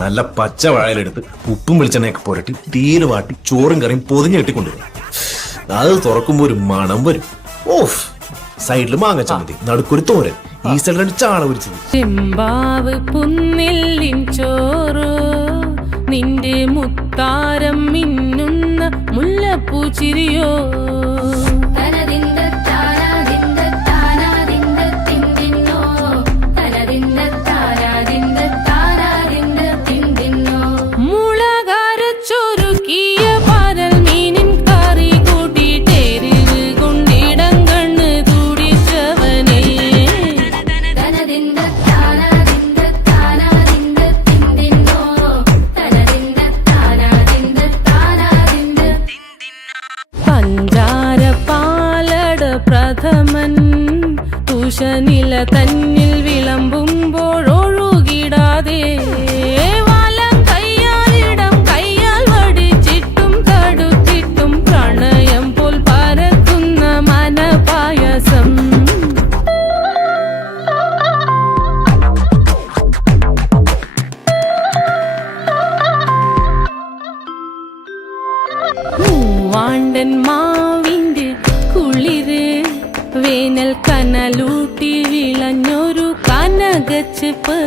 നല്ല പച്ച വാഴയിലെടുത്ത് ഉപ്പും വെളിച്ചെണ്ണയൊക്കെ പുരട്ടി തീര് വാട്ടി ചോറും കറിയും പൊതിഞ്ഞ് കെട്ടിക്കൊണ്ടുവരും. അത് തുറക്കുമ്പോ ഒരു മണം വരും. ഓഫ്, സൈഡിൽ മാങ്ങ ചമ്മന്തി, നടുക്കൊരു തോരൻ, ഈ സൈഡിലാണ് ചാള പൊരിച്ചത്. ചെമ്പാവ് പുന്നില്ലിൻ ചോറോ, നിന്റെ മുത്താരം മിന്നുന്ന മുല്ലപ്പൂ ചിരിയോ. പ്രഥമൻ തുഷനില തന്നിൽ വിളമ്പുമ്പോഴൊഴുകിടാതെ വലം കയ്യാലിടം കയ്യാൽ വടിച്ചിട്ടും തടുത്തിട്ടും പ്രണയം പോൽ പരക്കുന്ന മനപായസം. മൂവാണ്ടൻ മാവിന്റെ കുളിര്, വേനൽ കനലൂട്ടി വിളഞ്ഞൊരു കനകച്ചെപ്പ്.